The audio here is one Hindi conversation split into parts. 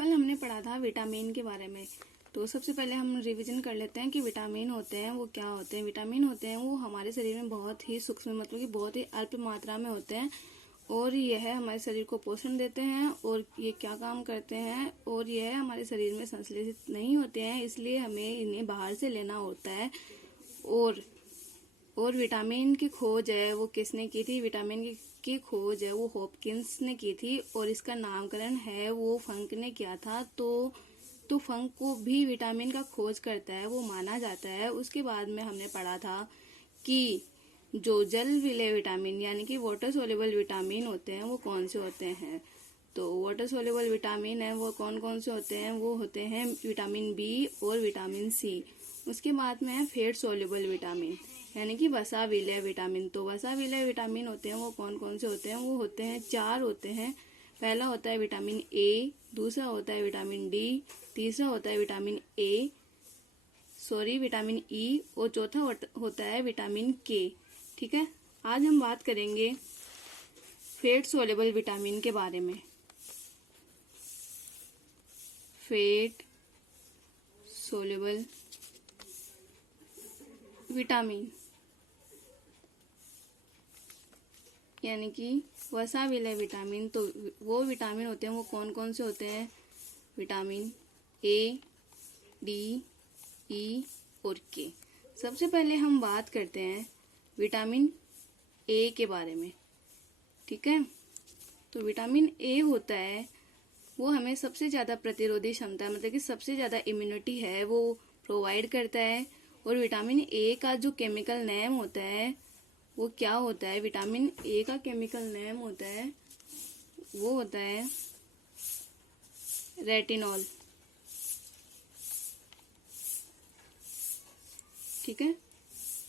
कल हमने पढ़ा था विटामिन के बारे में। तो सबसे पहले हम रिवीजन कर लेते हैं कि विटामिन होते हैं वो क्या होते हैं। विटामिन होते हैं वो हमारे शरीर में बहुत ही सूक्ष्म मतलब कि बहुत ही अल्प मात्रा में होते हैं और यह हमारे शरीर को पोषण देते हैं और ये क्या काम करते हैं और यह हमारे शरीर में संश्लेषित नहीं होते हैं, इसलिए हमें इन्हें बाहर से लेना होता है। और विटामिन की खोज है वो किसने की थी? विटामिन की खोज है वो हॉपकिंस ने की थी और इसका नामकरण है वो फंक ने किया था। तो फंक को भी विटामिन का खोज करता है वो माना जाता है। उसके बाद में हमने पढ़ा था कि जो जल विलेय विटामिन यानी कि वाटर सोल्यूबल विटामिन होते हैं वो कौन से होते हैं। तो वाटर सोल्यूबल विटामिन है वो कौन कौन से होते हैं? वो होते हैं विटामिन बी और विटामिन सी। उसके बाद में है फैट सोल्यूबल विटामिन यानी कि वसा विलेय विटामिन। तो वसा विलेय विटामिन होते हैं वो कौन कौन से होते हैं? वो होते हैं 4 होते हैं। पहला होता है विटामिन ए, दूसरा होता है विटामिन डी, तीसरा होता है विटामिन ई और चौथा होता है विटामिन के। ठीक है, आज हम बात करेंगे फैट सोल्यूबल विटामिन के बारे में। फैट सोल्यूबल विटामिन यानी कि वसा विलेय विटामिन। तो वो विटामिन होते हैं वो कौन कौन से होते हैं? विटामिन ए, डी, ई और के। सबसे पहले हम बात करते हैं विटामिन ए के बारे में। ठीक है, तो विटामिन ए होता है वो हमें सबसे ज्यादा प्रतिरोधी क्षमता मतलब कि सबसे ज्यादा इम्यूनिटी है वो प्रोवाइड करता है। और विटामिन ए का जो केमिकल नेम होता है वो क्या होता है? विटामिन ए का केमिकल नेम होता है वो होता है रेटिनॉल। ठीक है,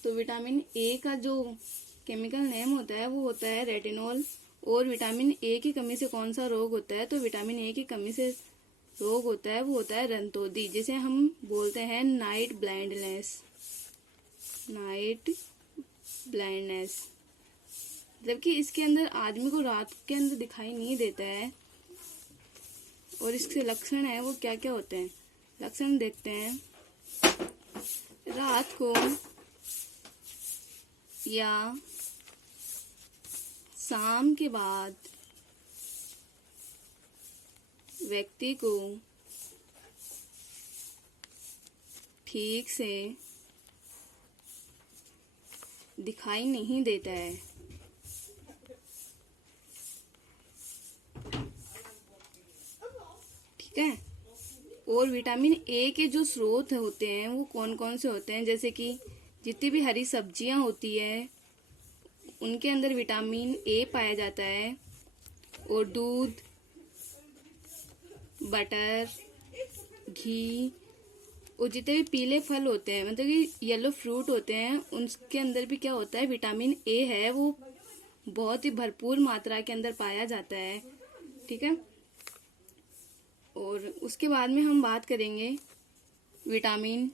तो विटामिन ए का जो केमिकल नेम होता है वो होता है रेटिनॉल। और विटामिन ए की कमी से कौन सा रोग होता है? तो विटामिन ए की कमी से रोग होता है वो होता है रंतोदी, जिसे हम बोलते हैं नाइट ब्लाइंडनेस। नाइट ब्लाइंडनेस जबकि इसके अंदर आदमी को रात के अंदर दिखाई नहीं देता है। और इसके लक्षण है वो क्या क्या होते हैं? लक्षण देखते हैं। रात को या शाम के बाद व्यक्ति को ठीक से दिखाई नहीं देता है। ठीक है, और विटामिन ए के जो स्रोत होते हैं वो कौन कौन से होते हैं? जैसे कि जितनी भी हरी सब्जियां होती है उनके अंदर विटामिन ए पाया जाता है। और दूध, बटर, घी और जितने भी पीले फल होते हैं मतलब कि येलो फ्रूट होते हैं उनके अंदर भी क्या होता है? विटामिन ए है वो बहुत ही भरपूर मात्रा के अंदर पाया जाता है। ठीक है, और उसके बाद में हम बात करेंगे विटामिन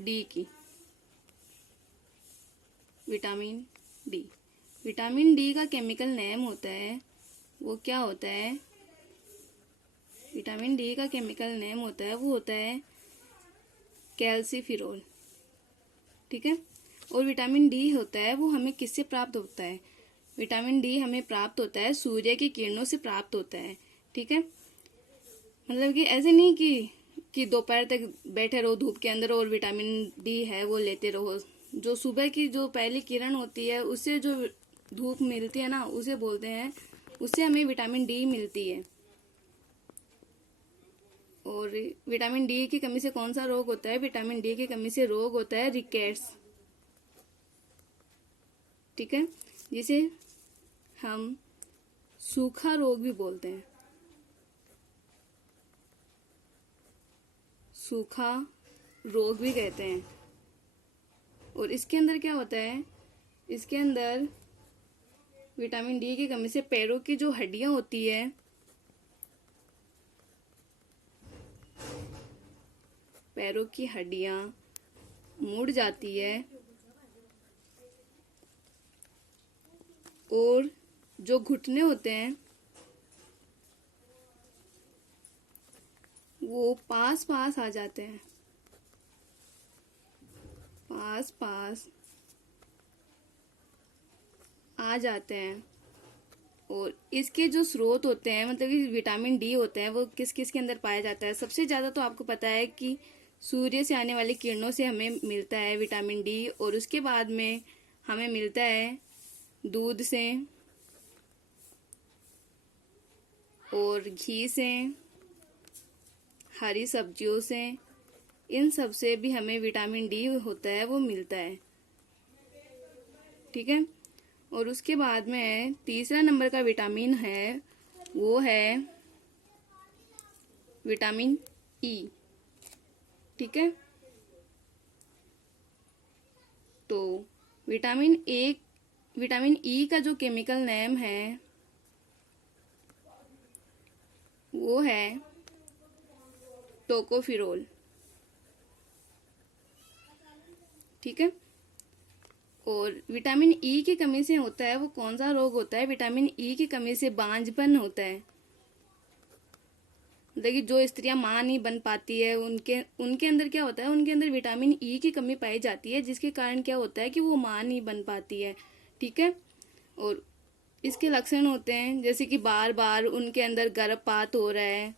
डी की। विटामिन डी, विटामिन डी का केमिकल नेम होता है वो क्या होता है? विटामिन डी का केमिकल नेम होता है वो होता है कैल्सीफिरोल। ठीक है, और विटामिन डी होता है वो हमें किससे प्राप्त होता है? विटामिन डी हमें प्राप्त होता है सूर्य की किरणों से प्राप्त होता है। ठीक है, मतलब कि ऐसे नहीं कि दोपहर तक बैठे रहो धूप के अंदर और विटामिन डी है वो लेते रहो। जो सुबह की जो पहली किरण होती है उससे जो धूप मिलती है ना उसे बोलते हैं, उससे हमें विटामिन डी मिलती है। और विटामिन डी की कमी से कौन सा रोग होता है? विटामिन डी की कमी से रोग होता है रिकेट्स। ठीक है, जिसे हम सूखा रोग भी बोलते हैं। सूखा रोग भी कहते हैं। और इसके अंदर क्या होता है? इसके अंदर विटामिन डी की कमी से पैरों की जो हड्डियां होती है पैरों की हड्डियां मुड़ जाती है और जो घुटने होते हैं वो पास पास आ जाते हैं, पास पास आ जाते हैं। और इसके जो स्रोत होते हैं, मतलब कि विटामिन डी होते हैं, वो किस किस के अंदर पाया जाता है? सबसे ज्यादा तो आपको पता है कि सूर्य से आने वाली किरणों से हमें मिलता है विटामिन डी, और उसके बाद में हमें मिलता है दूध से और घी से, हरी सब्जियों से, इन सब से भी हमें विटामिन डी होता है वो मिलता है। ठीक है। और उसके बाद में तीसरा नंबर का विटामिन है, वो है विटामिन ई। ठीक है। तो विटामिन ई का जो केमिकल नेम है वो है टोकोफिरोल। ठीक है। और विटामिन ई की कमी से होता है वो कौन सा रोग होता है? विटामिन ई की कमी से बांझपन होता है। देखिए, जो स्त्रियां मां नहीं बन पाती है, उनके उनके अंदर क्या होता है, उनके अंदर विटामिन ई की कमी पाई जाती है, जिसके कारण क्या होता है कि वो मां नहीं बन पाती है। ठीक है। और इसके लक्षण होते हैं जैसे कि बार बार उनके अंदर गर्भपात हो रहा है।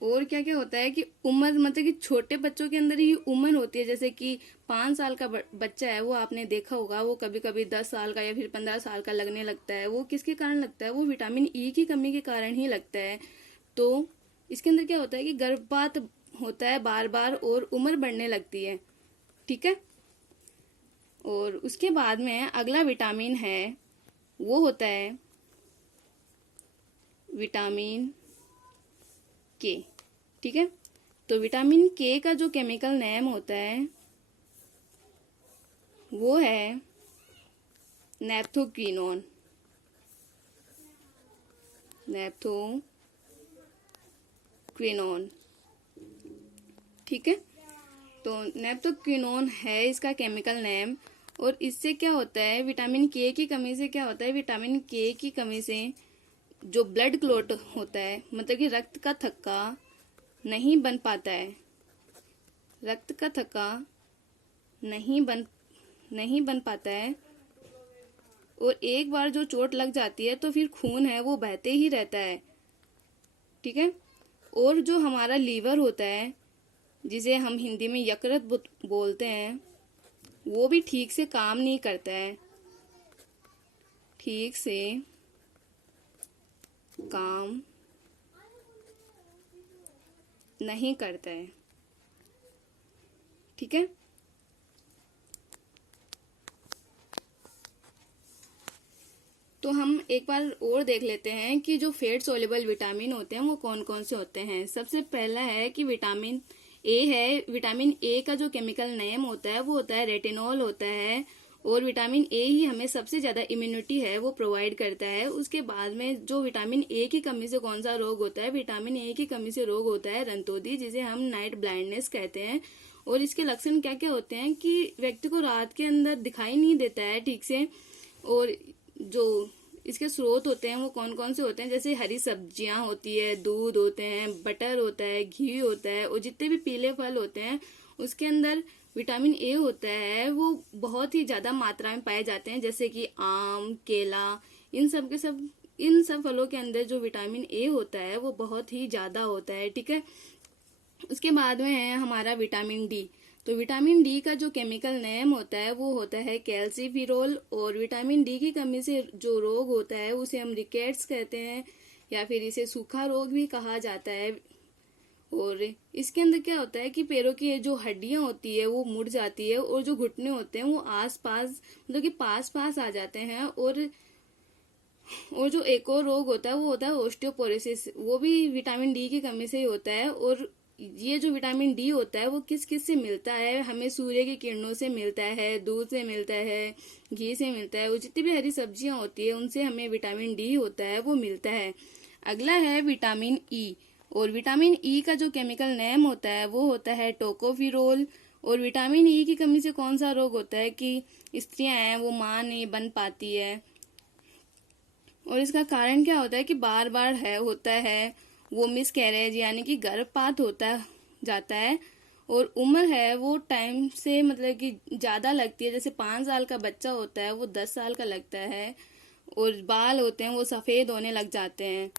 और क्या क्या होता है कि उम्र, मतलब कि छोटे बच्चों के अंदर ही उम्र होती है, जैसे कि 5 साल का बच्चा है, वो आपने देखा होगा, वो कभी कभी 10 साल का या फिर 15 साल का लगने लगता है। वो किसके कारण लगता है? वो विटामिन ई की कमी के कारण ही लगता है। तो इसके अंदर क्या होता है कि गर्भपात होता है बार बार और उम्र बढ़ने लगती है। ठीक है। और उसके बाद में अगला विटामिन है, वो होता है विटामिन के। ठीक है। तो विटामिन के का जो केमिकल नेम होता है वो है नेप्थोक्विनोन। नेप्थोक्विनोन। ठीक है। तो नेप्थोक्विनोन है इसका केमिकल नेम। और इससे क्या होता है, विटामिन के की कमी से क्या होता है, विटामिन के की कमी से जो ब्लड क्लॉट होता है, मतलब कि रक्त का थक्का नहीं बन पाता है। रक्त का थक्का नहीं बन पाता है। और एक बार जो चोट लग जाती है तो फिर खून है वो बहते ही रहता है। ठीक है। और जो हमारा लीवर होता है, जिसे हम हिंदी में यकृत बोलते हैं, वो भी ठीक से काम नहीं करता है। ठीक से काम नहीं करता है। ठीक है। तो हम एक बार और देख लेते हैं कि जो फेट सोल्यूबल विटामिन होते हैं वो कौन कौन से होते हैं। सबसे पहला है कि विटामिन ए है। विटामिन ए का जो केमिकल नेम होता है वो होता है रेटिनॉल होता है। और विटामिन ए ही हमें सबसे ज्यादा इम्यूनिटी है वो प्रोवाइड करता है। उसके बाद में जो विटामिन ए की कमी से कौन सा रोग होता है, विटामिन ए की कमी से रोग होता है रंतोदी, जिसे हम नाइट ब्लाइंडनेस कहते हैं। और इसके लक्षण क्या क्या होते हैं कि व्यक्ति को रात के अंदर दिखाई नहीं देता है ठीक से। और जो इसके स्रोत होते हैं वो कौन कौन से होते हैं, जैसे हरी सब्जियां होती है, दूध होते हैं, बटर होता है, घी होता है, और जितने भी पीले फल होते हैं उसके अंदर विटामिन ए होता है वो बहुत ही ज्यादा मात्रा में पाए जाते हैं, जैसे कि आम, केला, इन सब फलों के अंदर जो विटामिन ए होता है वो बहुत ही ज्यादा होता है। ठीक है। उसके बाद में है हमारा विटामिन डी। तो विटामिन डी का जो केमिकल नेम होता है वो होता है कैल्सीफिरोल। और विटामिन डी की कमी से जो रोग होता है उसे हम रिकेट्स कहते हैं, या फिर इसे सूखा रोग भी कहा जाता है। और इसके अंदर क्या होता है कि पैरों की जो हड्डियां होती है वो मुड़ जाती है, और जो घुटने होते हैं वो आस पास, मतलब कि पास पास आ जाते हैं। और जो एक और रोग होता है वो होता है ओस्टियोपोरोसिस, वो भी विटामिन डी की कमी से ही होता है। और ये जो विटामिन डी होता है वो किस किस से मिलता है, हमें सूर्य की किरणों से मिलता है, दूध से मिलता है, घी से मिलता है, और जितनी भी हरी सब्जियां होती है उनसे हमें विटामिन डी होता है वो मिलता है। अगला है विटामिन ई। और विटामिन ई का जो केमिकल नेम होता है वो होता है टोकोफिरोल। और विटामिन ई की कमी से कौन सा रोग होता है कि स्त्रियां हैं वो मां नहीं बन पाती है। और इसका कारण क्या होता है कि बार बार है होता है वो मिसकैरेज यानी कि गर्भपात होता जाता है। और उम्र है वो टाइम से मतलब कि ज्यादा लगती है, जैसे 5 साल का बच्चा होता है वो 10 साल का लगता है। और बाल होते हैं वो सफेद होने लग जाते हैं।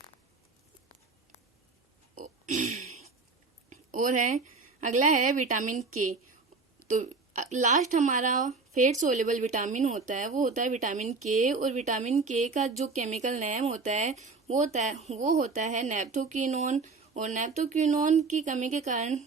और है अगला है विटामिन के। तो लास्ट हमारा फेट सोल्यूबल विटामिन होता है वो होता है विटामिन के। और विटामिन के का जो केमिकल नेम होता है वो होता है नेप्थोक्विनोन। और नेप्थोक्विनोन की कमी के कारण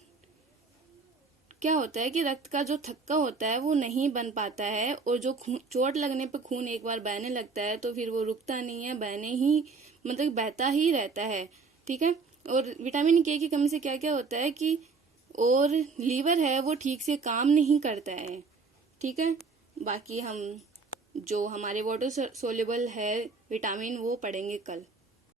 क्या होता है कि रक्त का जो थक्का होता है वो नहीं बन पाता है। और जो चोट लगने पर खून एक बार बहने लगता है तो फिर वो रुकता नहीं है, बहने ही मतलब बहता ही रहता है। ठीक है। और विटामिन के की कमी से क्या क्या होता है कि और लीवर है वो ठीक से काम नहीं करता है। ठीक है। बाकी हम जो हमारे वाटर सोल्यूबल है विटामिन वो पढ़ेंगे कल।